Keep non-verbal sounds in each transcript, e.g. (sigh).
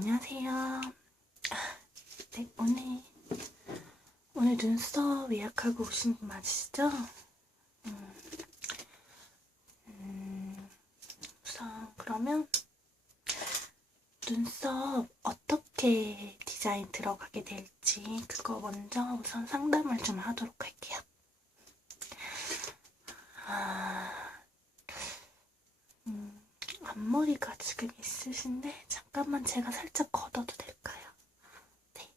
안녕하세요. 네, 오늘, 오늘 눈썹 예약하고 오신 분 맞으시죠? 음, 음, 우선, 그러면, 눈썹 어떻게 디자인 들어가게 될지, 그거 먼저 우선 상담을 좀 하도록 할게요. 아, 음, 앞머리가 지금 있으신데 잠깐만 제가 살짝 걷어도 될까요? 네.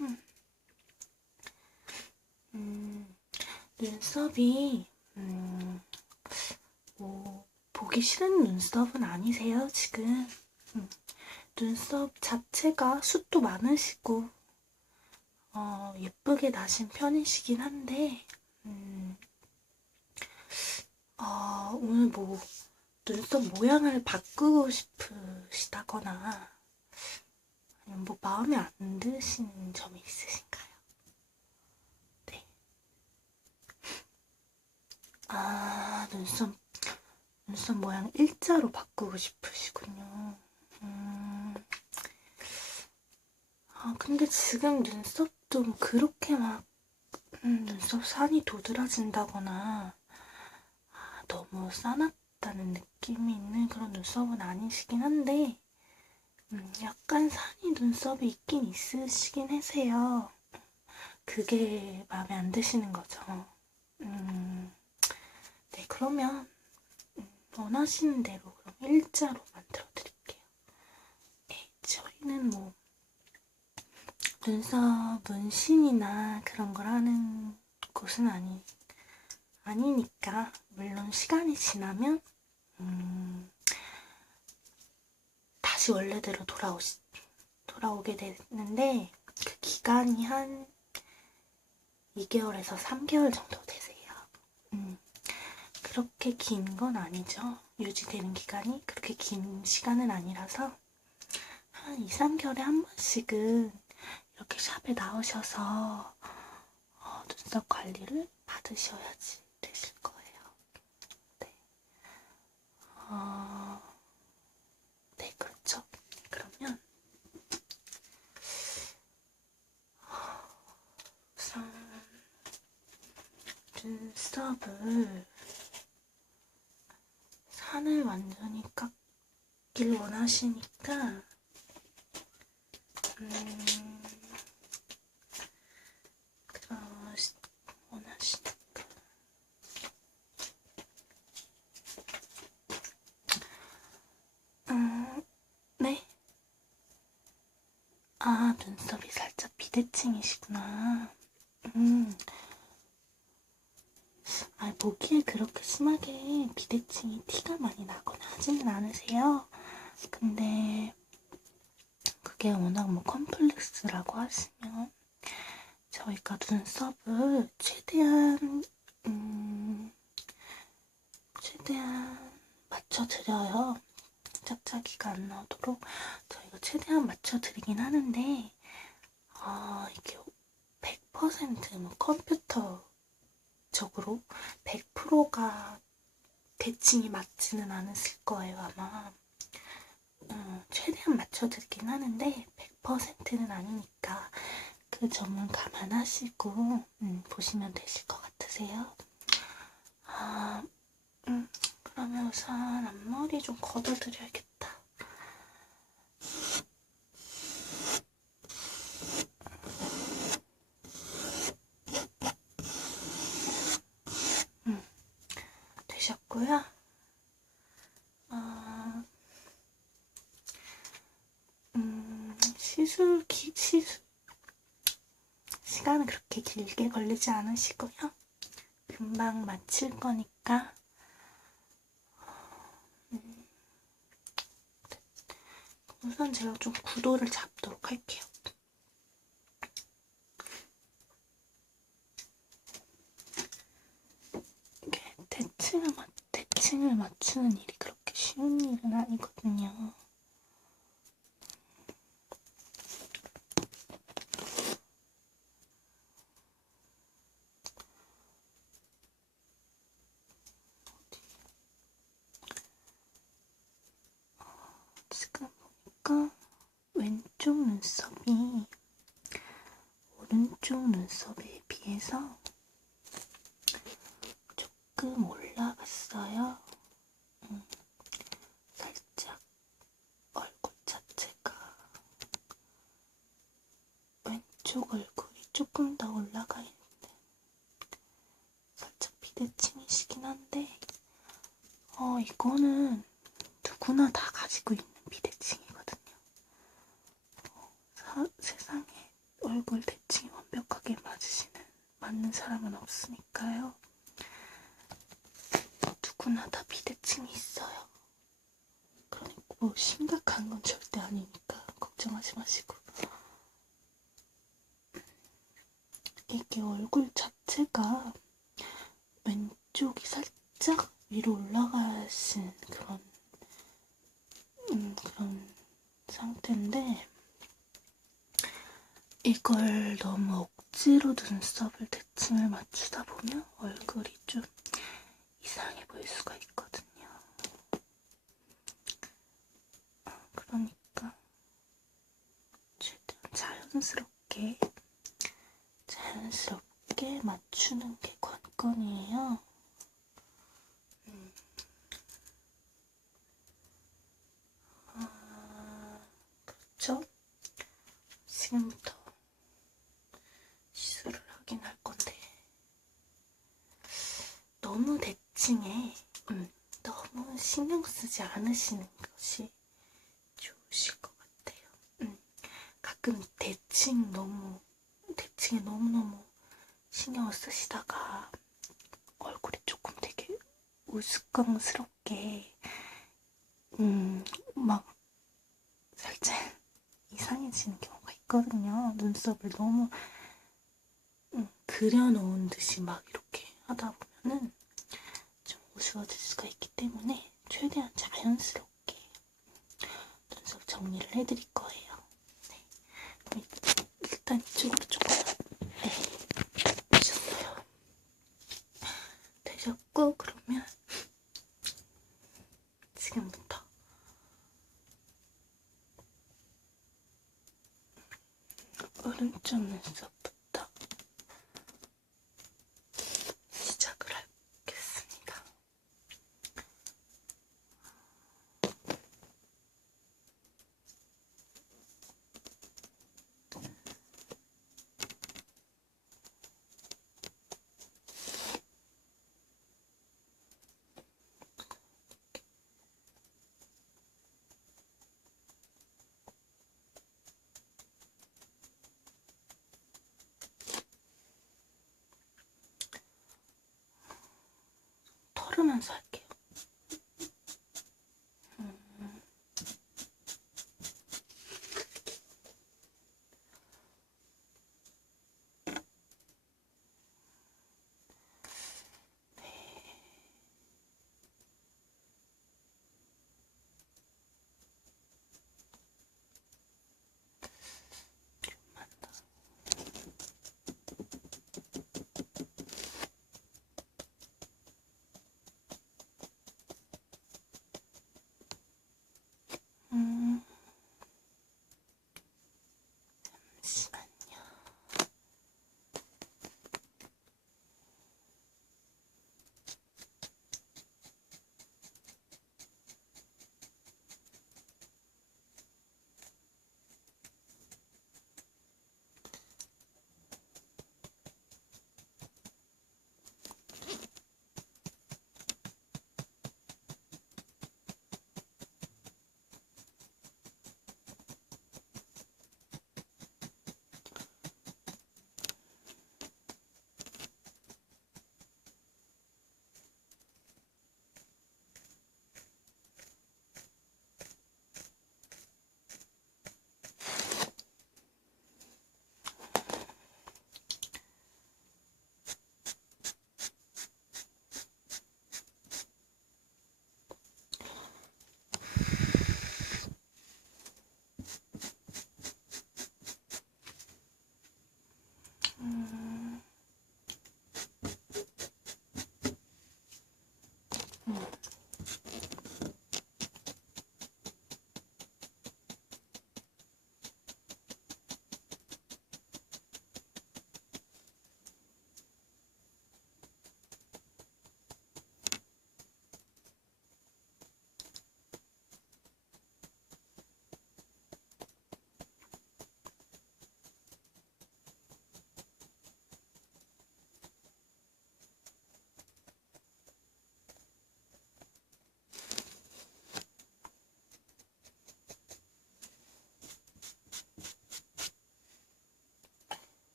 음, 음, 눈썹이 음, 뭐 보기 싫은 눈썹은 아니세요 지금? 음, 눈썹 자체가 숱도 많으시고 어, 예쁘게 나신 편이시긴 한데, 음, 어, 오늘 뭐, 눈썹 모양을 바꾸고 싶으시다거나, 아니면 뭐, 마음에 안 드시는 점이 있으신가요? 네. 아, 눈썹, 눈썹 모양 일자로 바꾸고 싶으시군요. 음, 아, 근데 지금 눈썹도 뭐 그렇게 막, 음, 눈썹 산이 도드라진다거나, 아, 너무 싸납다는 느낌이 있는 그런 눈썹은 아니시긴 한데, 음, 약간 산이 눈썹이 있긴 있으시긴 하세요. 그게 마음에 안 드시는 거죠. 음, 네, 그러면, 음, 원하시는 대로 그럼 일자로 만들어 드릴게요. 네, 저희는 뭐, 눈썹 문신이나 그런 걸 하는 곳은 아니, 아니니까, 물론 시간이 지나면, 음, 다시 원래대로 돌아오시, 돌아오게 되는데, 그 기간이 한 2개월에서 3개월 정도 되세요. 음, 그렇게 긴 건 아니죠. 유지되는 기간이 그렇게 긴 시간은 아니라서, 한 2, 3개월에 한 번씩은 이렇게 샵에 나오셔서 어, 눈썹 관리를 받으셔야지 되실 거예요. 네. 어, 네, 그렇죠. 그러면 우선 눈썹을 산을 완전히 깎길 원하시니까 음, 그러시, 원하시니까. 음, 네? 아, 눈썹이 살짝 비 대칭이시구나. 음, 아, 보기에 그렇게 심하게 비대칭이 티가 많이 나거나 하지는 않으세요. 근데, 그게 워낙 뭐 컴플렉스라고 하시면 저희가 눈썹을 최대한 음, 최대한 맞춰드려요. 짝짝이가 안 나오도록 저희가 최대한 맞춰드리긴 하는데 어, 이게 100%뭐 컴퓨터적으로 100%가 대칭이 맞지는 않으실 거예요 아마. 어, 최대한 맞춰드리긴 하는데 100%는 아니니까 그 점은 감안하시고 음, 보시면 되실 것 같으세요. 아, 음, 그러면 우선 앞머리 좀 걷어드려야겠다. 음, 되셨고요. 어, 음, 시술, 기, 시술, 시간은 그렇게 길게 걸리지 않으시고요. 금방 마칠 거니까. 음, 우선 제가 좀 구도를 잡도록 할게요. 이게 대칭을, 맞, 대칭을 맞추는 일이 그렇게 쉬운 일은 아니거든요. 지금 보니까 왼쪽 눈썹이 오른쪽 눈썹에 비해서 조금 올라갔어요. 음, 살짝 얼굴 자체가 얼굴이 조금 더 올라가 있는 살짝 비대칭이시긴 한데 어 이거는 누구나 다 가지고 있는 비대칭이거든요. 어, 사- 세상에 얼굴 대칭이 완벽하게 맞으시는 맞는 사람은 없으니까요. 누구나 다 비대칭이 있어요. 그러니까 뭐 심각한 건 절대 아니니까 걱정하지 마시고. 이게 얼굴 자체가 왼쪽이 살짝 위로 올라가신 그런 음, 그런 상태인데 이걸 너무 억지로 눈썹을 대칭을 맞추다 보면 얼굴이 좀 이상해 보일 수가 있거든요. 아, 그러니까 최대한 자연스럽게 자연스럽게 맞추는 게 관 건이에요. 음. 아, 그렇죠? 지금부터 시술을 하긴 할 건데 너무 대칭에 음, 너무 신경 쓰지 않으시는 것이 좋으실 것 같아요. 음, 가끔 대칭 너무 대칭에 너무 너무 신경을 쓰시다가 우스꽝스럽게 음, 막 살짝 이상해지는 경우가 있거든요. 눈썹을 너무 음, 그려놓은 듯이 막 이렇게 하다 보면은 좀 우스워질 수가 있기 때문에 최대한 자연스럽게 눈썹 정리를 해드릴 거예요. 네. 일단 이쪽으로 조금 네. 되셨어요. 되셨고 그러면 지금부터 오른쪽 눈썹부터 시작을 하겠습니다. 털으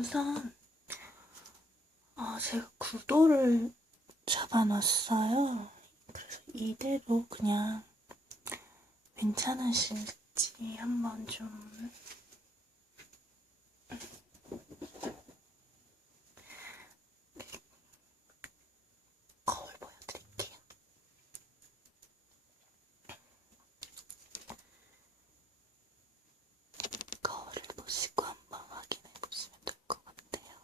우선 아, 제가 구도를 잡아놨어요. 그래서 이대로 그냥 괜찮으실지 한번 좀 거울 보여드릴게요. 거울을 보시고 한번 확인해 보시면 될 것 같아요.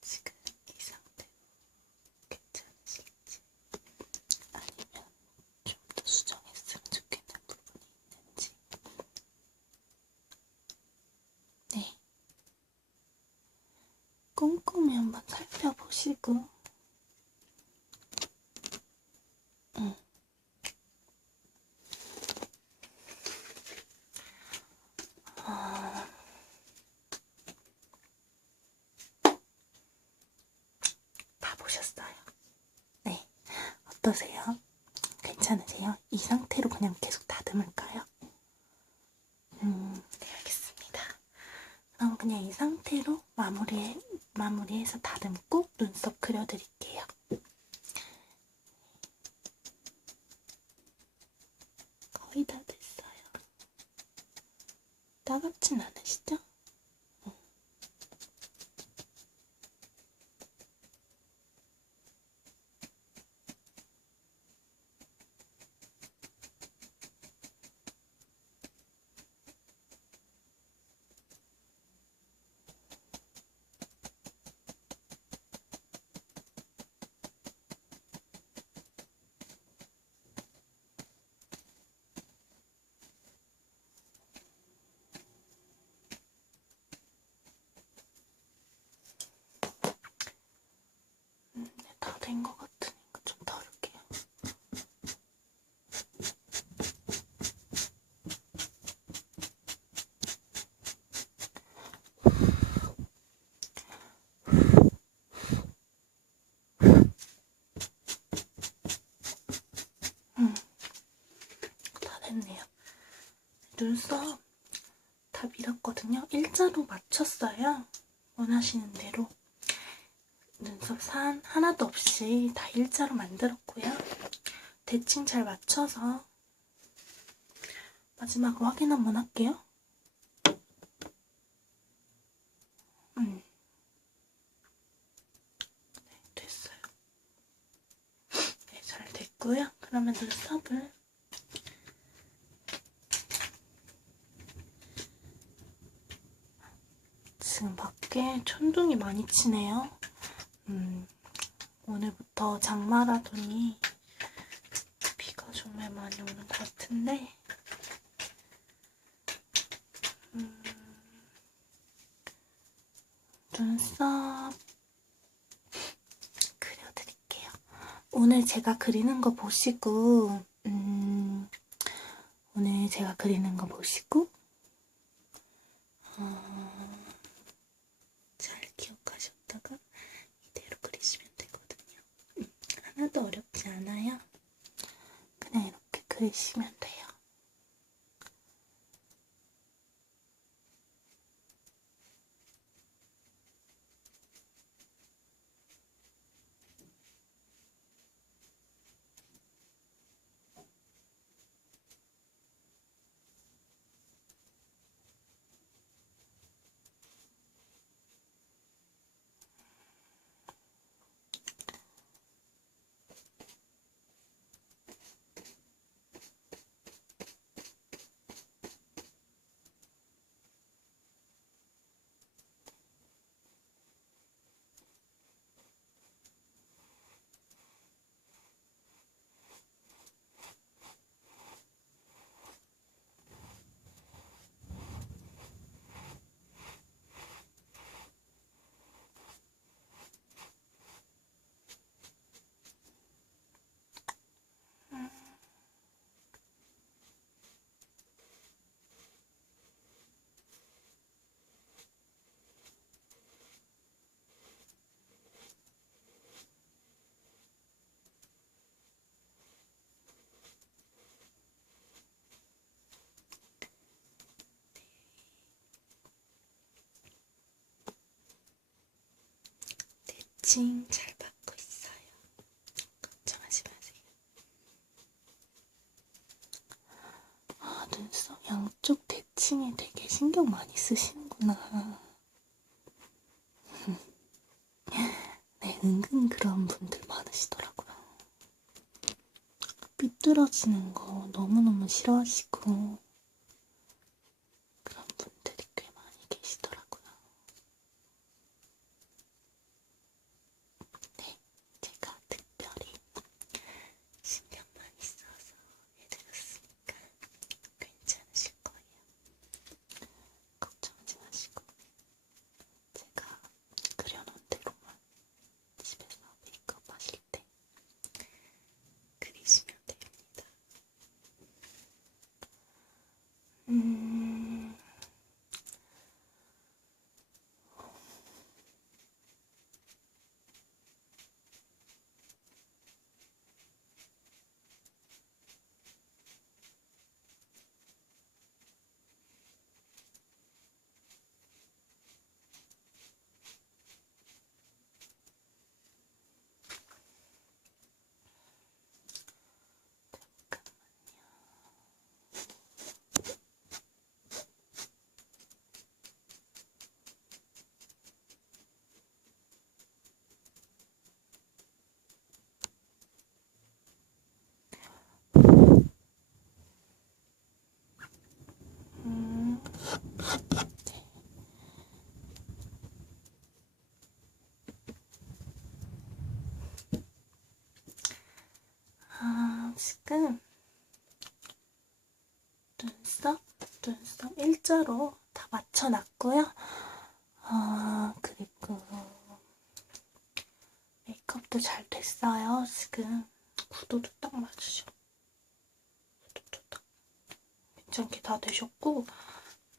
지금 이 상태로 괜찮으실지 아니면 좀 더 수정했으면 좋겠는 부분이 있는지 네 꼼꼼히 한번 살펴보시고 응. 아... 다 보셨어요? 네. 어떠세요? 괜찮으세요? 이 상태로 그냥 계속 다듬을까요? 음, 네, 알겠습니다. 그럼 그냥 이 상태로 마무리해, 마무리해서 다듬고 눈썹 그려드릴게요. 거의 다 됐어요. 따갑진 않으시죠? 네, 다된것 같으니까 좀 덜을게요. 음, 다 됐네요. 눈썹 다 밀었거든요. 일자로 맞췄어요. 원하시는 대로. 눈썹 산 하나도 없이 다 일자로 만들었고요. 대칭 잘 맞춰서 마지막으로 확인 한번 할게요. 음. 네, 됐어요. 네, 잘 됐고요. 그러면 눈썹을 지금 밖에 천둥이 많이 치네요. 음, 오늘부터 장마라더니 비가 정말 많이 오는 것 같은데 음, 눈썹 그려드릴게요. 오늘 제가 그리는 거 보시고 음, 오늘 제가 그리는 거 보시고 어, 잘 기억하셨다가 이대로 그리시면 되거든요. 음, 하나도 어렵지 않아요. 그냥 이렇게 그리시면 대칭 잘 받고 있어요. 걱정하지 마세요. 아, 눈썹 양쪽 대칭에 되게 신경 많이 쓰시는구나. (laughs) 네, 은근 그런 분들 많으시더라고요. 삐뚤어지는 거 너무너무 싫어하시고, 그런 분들이 꽤 많이 계시더라고요. 네, 제가 특별히 신경 많이 써서 해드렸으니까 괜찮으실 거예요. 걱정하지 마시고, 제가 그려놓은 대로만 집에서 메이크업 하실 때 그리시면 됩니다. 음, 음, 네. 아, 지금 눈썹, 눈썹 일자로 다 맞춰놨고요. 아, 그리고 메이크업도 잘 됐어요. 지금 구도도 딱 맞으셔. 구도도 딱 괜찮게 다 되셨고,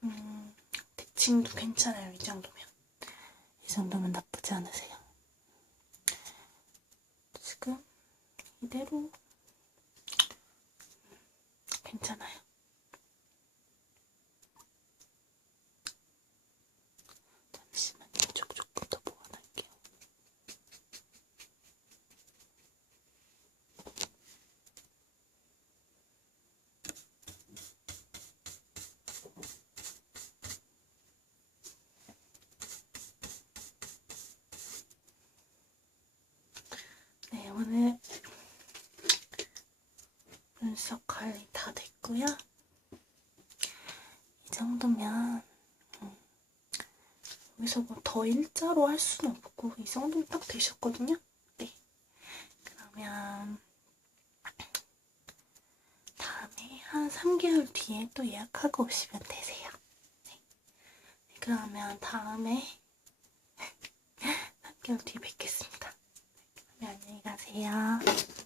음, 대칭도 괜찮아요. 이 정도면. 이 정도면 나쁘지 않으세요. 지금 이대로 괜찮아요. 잠시만 이쪽 조금 더 보완할게요. 네, 오늘 눈썹 관리 다 됐 고요. 이 정도면 음, 여기서 뭐 더 일자로 할 수는 없고 이 정도면 딱 되셨거든요. 네, 그러면 다음에 한 3개월 뒤에 또 예약하고 오시면 되세요. 네, 그러면 다음에 (laughs) 3개월 뒤에 뵙겠습니다. 그러면 안녕히 가세요.